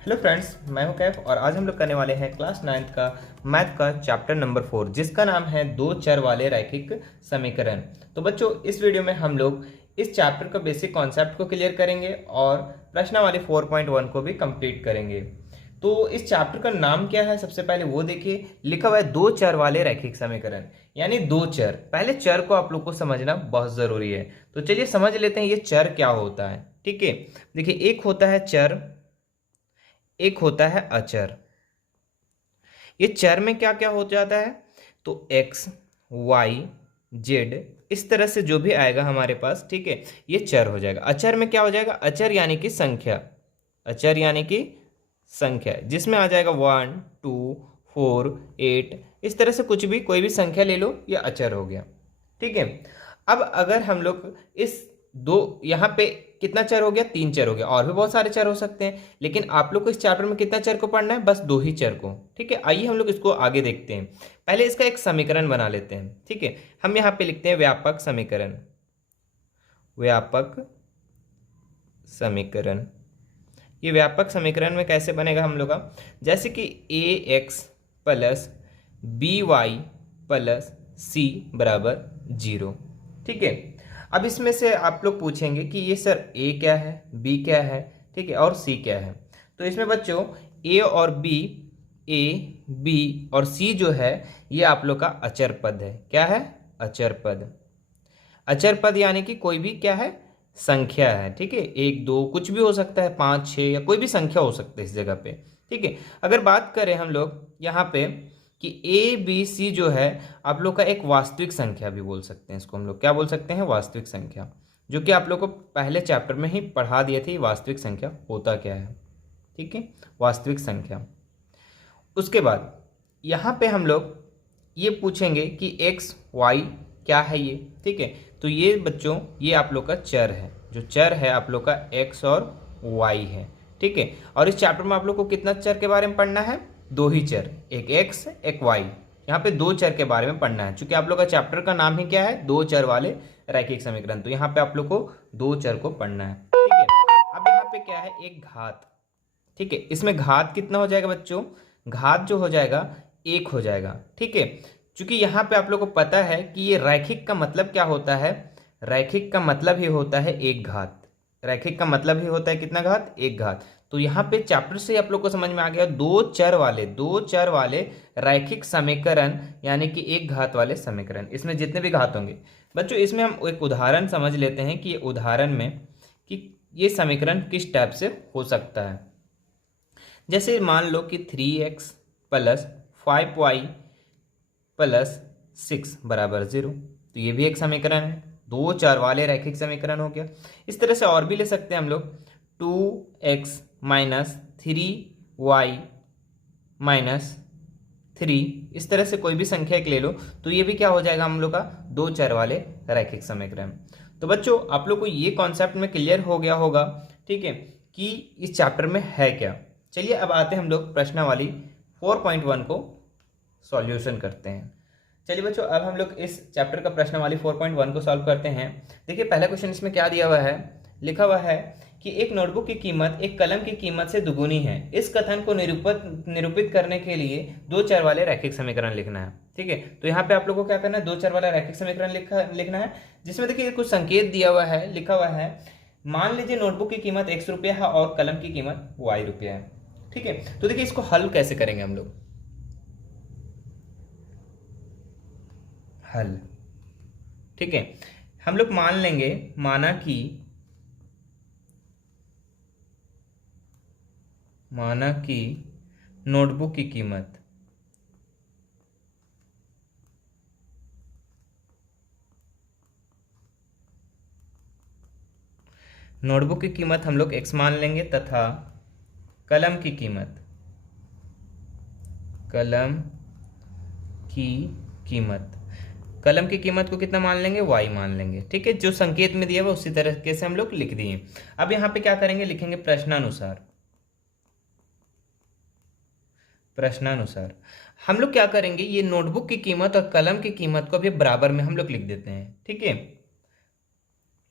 Hello friends, मैं हूं कैफ और आज हम लोग करने वाले हैं क्लास 9th का मैथ का चैप्टर नंबर 4 जिसका नाम है दो चर वाले रैखिक समीकरण। तो बच्चों, इस वीडियो में हम लोग इस चैप्टर का बेसिक कॉन्सेप्ट को क्लियर करेंगे और प्रश्नावली 4.1 को भी कंप्लीट करेंगे। तो इस चैप्टर का नाम क्या है, सबसे पहले वो देखिए। लिखा हुआ है दो चर वाले रैखिक समीकरण, यानी दो चर। पहले चर को आप लोग को समझना बहुत जरूरी है, तो चलिए समझ लेते हैं ये चर क्या होता है। ठीक है, देखिए एक होता है चर, एक होता है अचर। ये चर में क्या क्या हो जाता है, तो एक्स वाई जेड इस तरह से जो भी आएगा हमारे पास, ठीक है, ये चर हो जाएगा। अचर में क्या हो जाएगा, अचर यानी कि संख्या, अचर यानी कि संख्या जिसमें आ जाएगा 1 2 4 8, इस तरह से कुछ भी कोई भी संख्या ले लो, ये अचर हो गया। ठीक है, अब अगर हम लोग इस दो यहाँ पे कितना चर हो गया, तीन चर हो गया, और भी बहुत सारे चर हो सकते हैं, लेकिन आप लोग को इस चैप्टर में कितना चर को पढ़ना है, बस दो ही चर को। ठीक है, आइए हम लोग इसको आगे देखते हैं। पहले इसका एक समीकरण बना लेते हैं। ठीक है, हम यहाँ पे लिखते हैं व्यापक समीकरण, व्यापक समीकरण। ये व्यापक समीकरण में कैसे बनेगा हम लोग का, जैसे कि A X plus B Y plus C बराबर 0। ठीक है, अब इसमें से आप लोग पूछेंगे कि ये सर ए क्या है, बी क्या है, ठीक है, और सी क्या है। तो इसमें बच्चों ए और बी, ए बी और सी जो है ये आप लोग का अचर पद है। क्या है, अचर पद। अचर पद यानी कि कोई भी क्या है, संख्या है। ठीक है, एक दो कुछ भी हो सकता है, पाँच छः या कोई भी संख्या हो सकता है इस जगह पे। ठीक है, अगर बात करें हम लोग यहाँ पे कि ए बी सी जो है आप लोग का एक वास्तविक संख्या भी बोल सकते हैं। इसको हम लोग क्या बोल सकते हैं, वास्तविक संख्या, जो कि आप लोग को पहले चैप्टर में ही पढ़ा दिए थे वास्तविक संख्या होता क्या है। ठीक है, वास्तविक संख्या। उसके बाद यहाँ पे हम लोग ये पूछेंगे कि एक्स वाई क्या है ये। ठीक है, तो ये बच्चों ये आप लोग का चर है, जो चर है आप लोग का एक्स और वाई है। ठीक है, और इस चैप्टर में आप लोग को कितना चर के बारे में पढ़ना है, दो ही चर, एक एक्स एक वाई। यहाँ पे दो चर के बारे में पढ़ना है, क्योंकि आप लोग का चैप्टर का नाम ही क्या है, दो चर वाले रैखिक समीकरण। तो यहाँ पे आप लोग को दो चर को पढ़ना है। ठीक है, अब यहाँ पे क्या है, एक घात। ठीक है, इसमें घात कितना हो जाएगा बच्चों, घात जो हो जाएगा एक हो जाएगा। ठीक है, क्योंकि यहाँ पे आप लोग को पता है कि ये रैखिक का मतलब क्या होता है, रैखिक का मतलब ही होता है एक घात। रैखिक का मतलब ही होता है कितना घात, एक घात। तो यहाँ पे चैप्टर से आप लोग को समझ में आ गया, दो चर वाले रैखिक समीकरण यानी कि एक घात वाले समीकरण, इसमें जितने भी घात होंगे। बच्चों इसमें हम एक उदाहरण समझ लेते हैं कि ये उदाहरण में कि ये समीकरण किस टाइप से हो सकता है। जैसे मान लो कि 3x प्लस 5y प्लस 6 बराबर 0, तो ये भी एक समीकरण है, दो चर वाले रैखिक समीकरण हो गया। इस तरह से और भी ले सकते हैं हम लोग, 2x माइनस 3y माइनस 3, इस तरह से कोई भी संख्या एक ले लो, तो ये भी क्या हो जाएगा हम लोग का, दो चर वाले रैखिक समीकरण। तो बच्चों आप लोग को ये कॉन्सेप्ट में क्लियर हो गया होगा, ठीक है, कि इस चैप्टर में है क्या। चलिए अब आते हैं हम लोग प्रश्नावली 4.1 को सॉल्यूशन करते हैं। चलिए बच्चों, अब हम लोग इस चैप्टर का प्रश्नावली 4.1 को सॉल्व करते हैं। देखिए पहला क्वेश्चन इसमें क्या दिया हुआ है, लिखा हुआ है कि एक नोटबुक की कीमत एक कलम की कीमत से दुगुनी है। इस कथन को निरूपित करने के लिए दो चर वाले रैखिक समीकरण लिखना है। ठीक है, तो यहाँ पे आप लोग को क्या करना है, दो चर वाला रैखिक समीकरण लिखना है, जिसमें देखिए कुछ संकेत दिया हुआ है। लिखा हुआ है मान लीजिए नोटबुक की कीमत x रुपया है और कलम की कीमत y रुपया है। ठीक है, तो देखिए इसको हल कैसे करेंगे हम लोग, हल। ठीक है, हम लोग मान लेंगे, माना कि नोटबुक की कीमत हम लोग x मान लेंगे तथा कलम की कीमत को कितना मान लेंगे, y मान लेंगे। ठीक है, जो संकेत में दिया हुआ उसी तरीके से हम लोग लिख दिए। अब यहाँ पे क्या करेंगे, लिखेंगे प्रश्नानुसार हम लोग क्या करेंगे, ये नोटबुक की कीमत और कलम की कीमत को भी बराबर में हम लोग लिख देते हैं। ठीक है,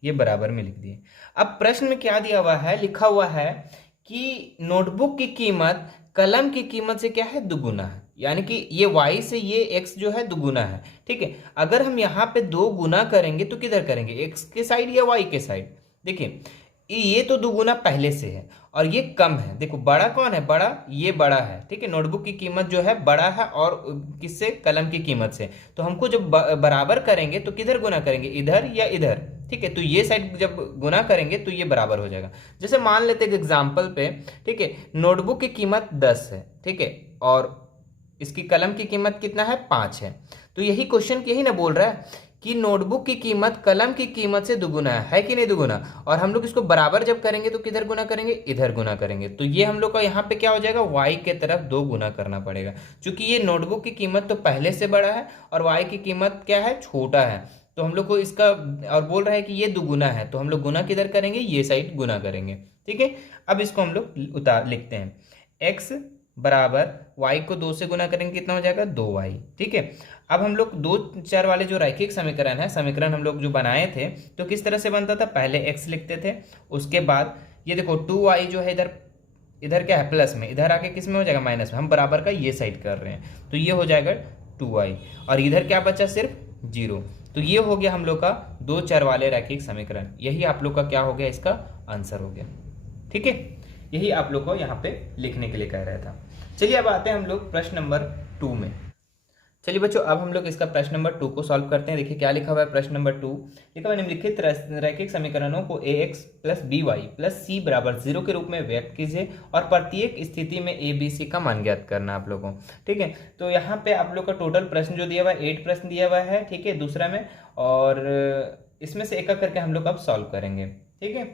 ये बराबर में लिख दिए। अब प्रश्न में क्या दिया हुआ है, लिखा हुआ है कि नोटबुक की कीमत कलम की कीमत से क्या है, दुगुना है, यानी कि ये y से ये x जो है दुगुना है। ठीक है, अगर हम यहाँ पे दो गुना करेंगे तो किधर करेंगे, x के साइड या y के साइड। देखिए ये तो दुगुना पहले से है और ये कम है। देखो बड़ा कौन है, बड़ा ये बड़ा है। ठीक है, नोटबुक की कीमत जो है बड़ा है और किससे, कलम की कीमत से। तो हमको जब बराबर करेंगे तो किधर गुना करेंगे, इधर या इधर। ठीक है, तो ये साइड जब गुना करेंगे तो ये बराबर हो जाएगा। जैसे मान लेते हैं एग्जाम्पल पे, ठीक है, नोटबुक की कीमत 10 है, ठीक है, और इसकी कलम की कीमत कितना है, 5 है। तो यही क्वेश्चन यही ना बोल रहा है कि नोटबुक की कीमत कलम की कीमत से दुगुना है कि नहीं दुगुना। और हम लोग इसको बराबर जब करेंगे तो किधर गुना करेंगे, इधर गुना करेंगे। तो ये हम लोग का यहाँ पे क्या हो जाएगा, y के तरफ 2 गुना करना पड़ेगा, क्योंकि ये नोटबुक की कीमत तो पहले से बड़ा है और y की कीमत क्या है, छोटा है। तो हम लोग को इसका, और बोल रहा है कि ये दुगुना है, तो हम लोग गुना किधर करेंगे, ये साइड गुना करेंगे। ठीक है, अब इसको हम लोग उतार लिखते हैं, x बराबर y को 2 से गुना करेंगे, कितना हो जाएगा, 2y। ठीक है, अब हम लोग 2 चर वाले जो रैखिक समीकरण है, समीकरण हम लोग जो बनाए थे तो किस तरह से बनता था, पहले x लिखते थे, उसके बाद ये देखो 2y जो है इधर, इधर क्या है प्लस में, इधर आके किस में हो जाएगा, माइनस में। हम बराबर का ये साइड कर रहे हैं तो ये हो जाएगा 2y, और इधर क्या बचा, सिर्फ 0। तो ये हो गया हम लोग का 2 चर वाले रैखिक समीकरण। यही आप लोग का क्या हो गया, इसका आंसर हो गया। ठीक है, यही आप लोग को यहाँ पे लिखने के लिए कह रहा था। चलिए अब आते हैं हम लोग प्रश्न नंबर 2 में। चलिए बच्चों, अब हम लोग इसका प्रश्न नंबर 2 को सॉल्व करते हैं। देखिए क्या लिखा हुआ है प्रश्न नंबर 2। लिखा हुआ निम्नलिखित रैखिक समीकरणों को ax plus by plus c बराबर 0 के रूप में व्यक्त कीजिए और प्रत्येक स्थिति में a b c का मान ज्ञात करना आप लोगों को। ठीक है, तो यहाँ पे आप लोग का टोटल प्रश्न जो दिया हुआ है 8 प्रश्न दिया हुआ है। ठीक है, दूसरा में, और इसमें से एक एक करके हम लोग अब सॉल्व करेंगे। ठीक है,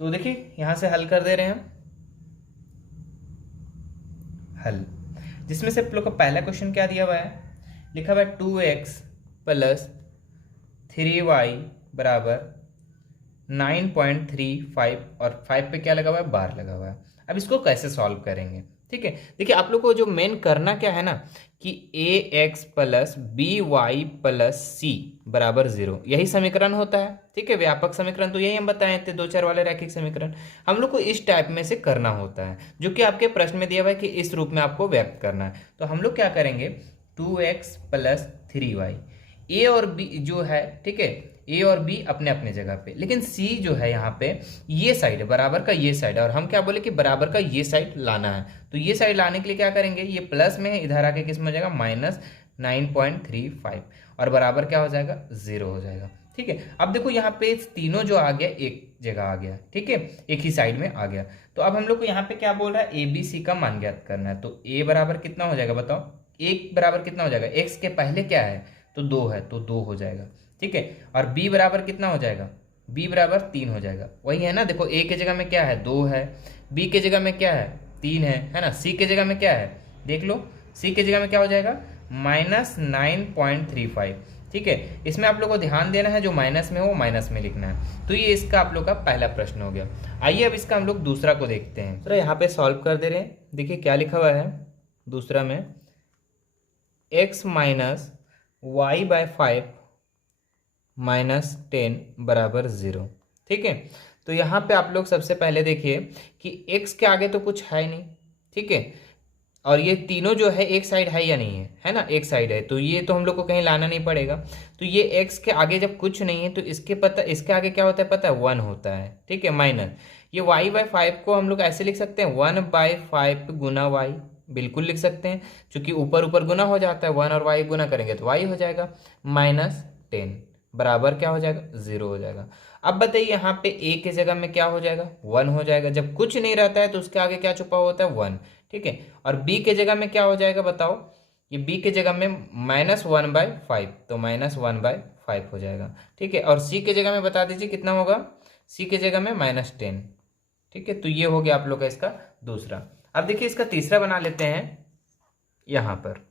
तो देखिए यहाँ से हल कर दे रहे हैं हल, जिसमें से आप लोग का पहला क्वेश्चन क्या दिया हुआ है, लिखा हुआ है 2x प्लस 3y बराबर 9.35 और 5 पे क्या लगा हुआ है, बार लगा हुआ है। अब इसको कैसे सॉल्व करेंगे। ठीक है, देखिए आप लोग को जो मेन करना क्या है ना, कि ax plus by plus c बराबर 0, यही समीकरण होता है। ठीक है, व्यापक समीकरण तो यही हम बताए थे, 2 चर वाले रैखिक समीकरण। हम लोग को इस टाइप में से करना होता है, जो कि आपके प्रश्न में दिया हुआ है कि इस रूप में आपको व्यक्त करना है। तो हम लोग क्या करेंगे, 2x प्लस 3y, a और b जो है, ठीक है, a और b अपने अपने जगह पे, लेकिन c जो है यहाँ पे ये साइड है, बराबर का ये साइड है, और हम क्या बोले कि बराबर का ये साइड लाना है। तो ये साइड लाने के लिए क्या करेंगे, ये प्लस में है, इधर आके किस में हो जाएगा, माइनस 9.35, और बराबर क्या हो जाएगा, 0 हो जाएगा। ठीक है, अब देखो यहाँ पे तीनों जो आ गया एक जगह आ गया, ठीक है, एक ही साइड में आ गया। तो अब हम लोग को यहाँ पे क्या बोल रहा है, ए बी सी का मान ज्ञात करना है। तो a बराबर कितना हो जाएगा, बताओ, एक बराबर कितना हो जाएगा, x के पहले क्या है, तो 2 है, तो 2 हो जाएगा। ठीक है, और b बराबर कितना हो जाएगा, b बराबर 3 हो जाएगा। वही है ना, देखो a के जगह में क्या है, 2 है, b के जगह में क्या है, 3 है ना, c के जगह में क्या है, देख लो, c के जगह में क्या हो जाएगा, माइनस 9.35। ठीक है, इसमें आप लोग को ध्यान देना है, जो माइनस में हो वो माइनस में लिखना है। तो ये इसका आप लोग का पहला प्रश्न हो गया। आइए अब इसका हम लोग दूसरा को देखते हैं। तो यहाँ पे सॉल्व कर दे रहे हैं। देखिए क्या लिखा हुआ है दूसरा में, x minus Y by 5 minus 10 बराबर 0। ठीक है, तो यहाँ पे आप लोग सबसे पहले देखिए कि x के आगे तो कुछ है नहीं। ठीक है, और ये तीनों जो है एक साइड है या नहीं है, है ना, एक साइड है, तो ये तो हम लोग को कहीं लाना नहीं पड़ेगा। तो ये x के आगे जब कुछ नहीं है तो इसके आगे क्या होता है पता है, 1 होता है। ठीक है, माइनस ये y बाय 5 को हम लोग ऐसे लिख सकते हैं, 1 बाय 5 गुना y, बिल्कुल लिख सकते हैं, क्योंकि ऊपर ऊपर गुना हो जाता है, 1 और y गुना करेंगे तो y हो जाएगा, माइनस 10 बराबर क्या हो जाएगा, 0 हो जाएगा। अब बताइए यहाँ पे a के जगह में क्या हो जाएगा, 1 हो जाएगा। जब कुछ नहीं रहता है तो उसके आगे क्या छुपा होता है, 1। ठीक है, और b के जगह में क्या हो जाएगा बताओ, ये b के जगह में माइनस 1 बाय 5, तो माइनस 1 बाय 5 हो जाएगा। ठीक है, और c के जगह में बता दीजिए कितना होगा, c के जगह में माइनस 10। ठीक है, तो ये हो गया आप लोग का इसका दूसरा। अब देखिए इसका तीसरा बना लेते हैं यहाँ पर।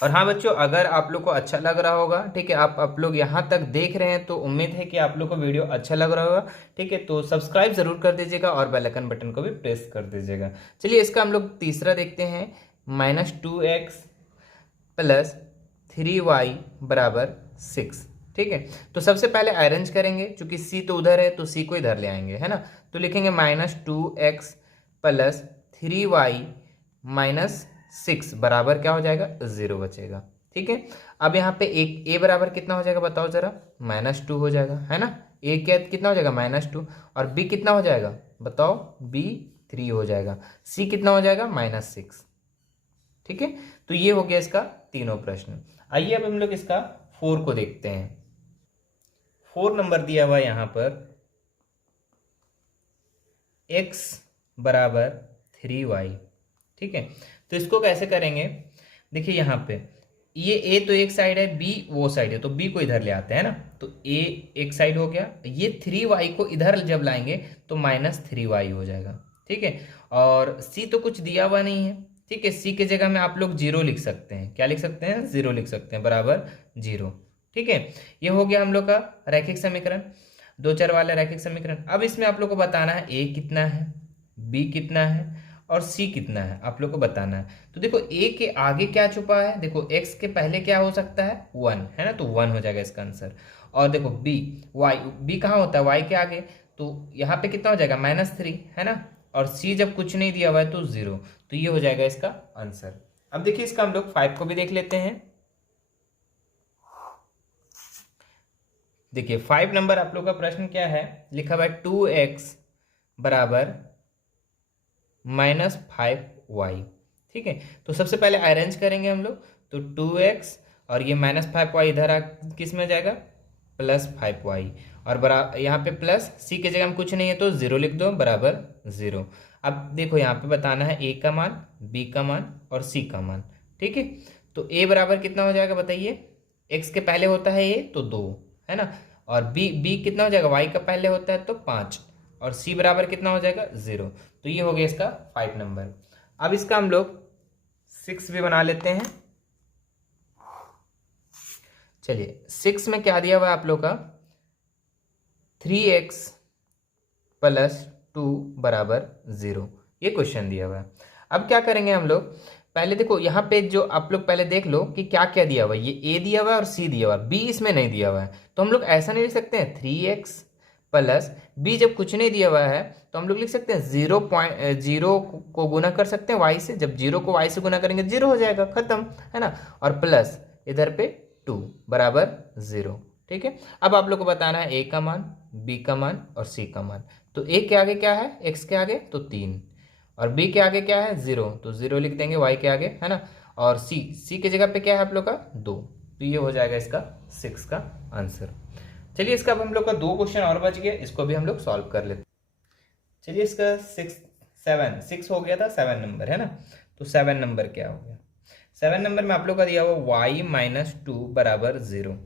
और हाँ बच्चों, अगर आप लोग को अच्छा लग रहा होगा, ठीक है, आप लोग यहाँ तक देख रहे हैं तो उम्मीद है कि आप लोग को वीडियो अच्छा लग रहा होगा। ठीक है, तो सब्सक्राइब जरूर कर दीजिएगा और बेल आइकन बटन को भी प्रेस कर दीजिएगा। चलिए इसका हम लोग तीसरा देखते हैं, माइनस 2x प्लस 3y बराबर 6। ठीक है, तो सबसे पहले अरेंज करेंगे, क्योंकि c तो उधर है तो c को इधर ले आएंगे, है ना। तो लिखेंगे -2x प्लस 3y माइनस 6 बराबर क्या हो जाएगा, 0 बचेगा। ठीक है, अब यहाँ पे एक a बराबर कितना हो जाएगा बताओ जरा, -2 हो जाएगा, है ना। a क्या कितना हो जाएगा, -2, और b कितना हो जाएगा बताओ, b 3 हो जाएगा, c कितना हो जाएगा, -6। ठीक है, तो ये हो गया इसका तीनों प्रश्न। आइए अब हम लोग इसका 4 को देखते हैं। 4 नंबर दिया हुआ यहाँ पर x बराबर 3y। ठीक है, तो इसको कैसे करेंगे, देखिए यहाँ पे ये a तो एक साइड है, b वो साइड है, तो b को इधर ले आते हैं ना, तो a एक साइड हो गया, ये 3y को इधर जब लाएंगे तो -3y हो जाएगा। ठीक है, और c तो कुछ दिया हुआ नहीं है। ठीक है, c के जगह में आप लोग 0 लिख सकते हैं, क्या लिख सकते हैं, 0 लिख सकते हैं, बराबर 0। ठीक है, ये हो गया हम लोग का रैखिक समीकरण, दो चर वाला रैखिक समीकरण। अब इसमें आप लोग को बताना है a कितना है, b कितना है और c कितना है, आप लोग को बताना है। तो देखो a के आगे क्या छुपा है, देखो x के पहले क्या हो सकता है, 1 है ना, तो 1 हो जाएगा इसका आंसर। और देखो b कहाँ होता है, y के आगे, तो यहाँ पे कितना हो जाएगा, -3 है ना, और c जब कुछ नहीं दिया हुआ है तो 0, तो ये हो जाएगा इसका आंसर। अब देखिए इसका हम लोग 5 को भी देख लेते हैं। देखिए 5 नंबर आप लोग का प्रश्न क्या है, लिखा हुआ है 2x बराबर -5y। ठीक है, तो सबसे पहले अरेंज करेंगे हम लोग, तो 2x और ये -5y इधर किस में जाएगा, +5y, और बराबर यहाँ पे प्लस c के जगह में कुछ नहीं है तो 0 लिख दो, बराबर 0। अब देखो यहाँ पे बताना है a का मान, b का मान और c का मान। ठीक है, तो a बराबर कितना हो जाएगा बताइए, x के पहले होता है a तो 2 है ना, और b कितना हो जाएगा, y का पहले होता है तो 5, और c बराबर कितना हो जाएगा, 0। तो ये हो गया इसका 5 नंबर। अब इसका हम लोग 6 भी बना लेते हैं। चलिए 6 में क्या दिया हुआ है आप लोग का, 3x प्लस 2 बराबर 0, ये क्वेश्चन दिया हुआ है। अब क्या करेंगे हम लोग, पहले देखो यहाँ पे जो आप लोग पहले देख लो कि क्या क्या दिया हुआ है, ये a दिया हुआ है और c दिया हुआ है, b इसमें नहीं दिया हुआ है, तो हम लोग ऐसा नहीं लिख सकते हैं 3x प्लस b, जब कुछ नहीं दिया हुआ है तो हम लोग लिख सकते हैं 0 को गुना कर सकते हैं y से, जब 0 को y से गुना करेंगे 0 हो जाएगा, खत्म, है ना, और प्लस इधर पे 2 बराबर 0। ठीक है, अब आप लोग को बताना है a का मान, b का मान और c का मान। तो a के आगे क्या है, x के आगे तो 3, और b के आगे क्या है 0, तो 0 लिख देंगे y के आगे, है ना, और c के जगह पे क्या है आप लोग का 2, तो ये हो जाएगा इसका 6 का आंसर। चलिए इसका अब हम लोग का 2 क्वेश्चन और बच गया, इसको भी हम लोग सॉल्व कर लेते हैं। चलिए इसका 6 हो गया था, 7 नंबर है ना, तो 7 नंबर क्या हो गया, 7 नंबर में आप लोग का दिया हुआ y -2 बराबर 0।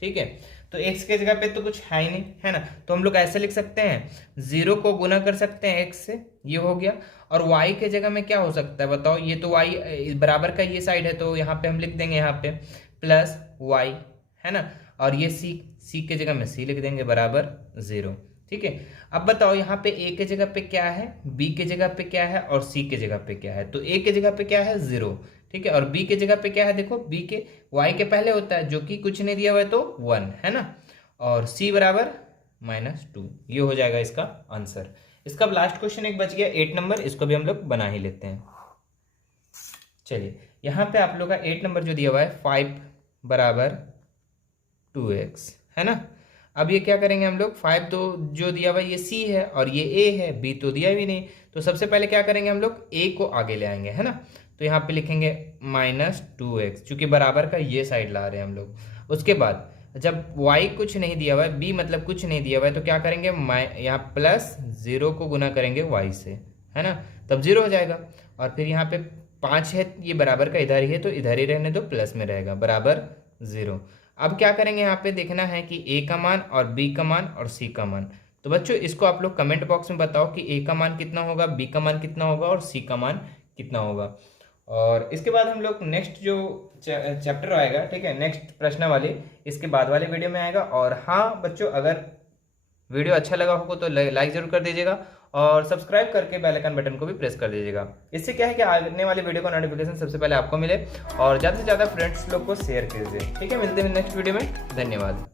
ठीक है, तो x के जगह पे तो कुछ है ही नहीं, है ना, तो हम लोग ऐसे लिख सकते हैं, 0 को गुना कर सकते हैं x से, ये हो गया, और y के जगह में क्या हो सकता है बताओ, ये तो y बराबर का ये साइड है, तो यहाँ पे हम लिख देंगे यहाँ पे प्लस y, है ना, और ये c के जगह में c लिख देंगे, बराबर 0। ठीक है, अब बताओ यहाँ पे a के जगह पे क्या है, b के जगह पे क्या है और c के जगह पे क्या है, तो a के जगह पे क्या है 0, ठीक है, और b के जगह पे क्या है, देखो b के y के पहले होता है जो कि कुछ नहीं दिया हुआ है तो 1 है ना, और c बराबर -2, ये हो जाएगा इसका आंसर। इसका लास्ट क्वेश्चन एक बच गया 8 नंबर, इसको भी हम लोग बना ही लेते हैं। चलिए यहाँ पे आप लोग का 8 नंबर जो दिया हुआ है 5 बराबर 2x, है ना। अब ये क्या करेंगे हम लोग, 5 तो जो दिया हुआ है ये c है और ये a है, b तो दिया भी नहीं, तो सबसे पहले क्या करेंगे हम लोग, a को आगे ले आएंगे, है ना, तो यहाँ पे लिखेंगे -2x, चूंकि बराबर का ये साइड ला रहे हैं हम लोग। उसके बाद जब y कुछ नहीं दिया हुआ है, b मतलब कुछ नहीं दिया हुआ है, तो क्या करेंगे, यहाँ प्लस 0 को गुना करेंगे y से, है ना, तब 0 हो जाएगा, और फिर यहाँ पे 5 है, ये बराबर का इधर ही है तो इधर ही रहने दो, प्लस में रहेगा, बराबर 0। अब क्या करेंगे, यहाँ पे देखना है कि a का मान और b का मान और c का मान। तो बच्चों इसको आप लोग कमेंट बॉक्स में बताओ कि a का मान कितना होगा, b का मान कितना होगा और c का मान कितना होगा। और इसके बाद हम लोग नेक्स्ट जो चैप्टर आएगा, ठीक है, नेक्स्ट प्रश्न वाले इसके बाद वाले वीडियो में आएगा। और हाँ बच्चों, अगर वीडियो अच्छा लगा होगा तो लाइक जरूर कर दीजिएगा और सब्सक्राइब करके बेल आइकन बटन को भी प्रेस कर दीजिएगा। इससे क्या है कि आने वाले वीडियो का नोटिफिकेशन सबसे पहले आपको मिले और ज़्यादा से ज़्यादा फ्रेंड्स लोग को शेयर कीजिए। ठीक है, मिलते हैं नेक्स्ट वीडियो में, धन्यवाद।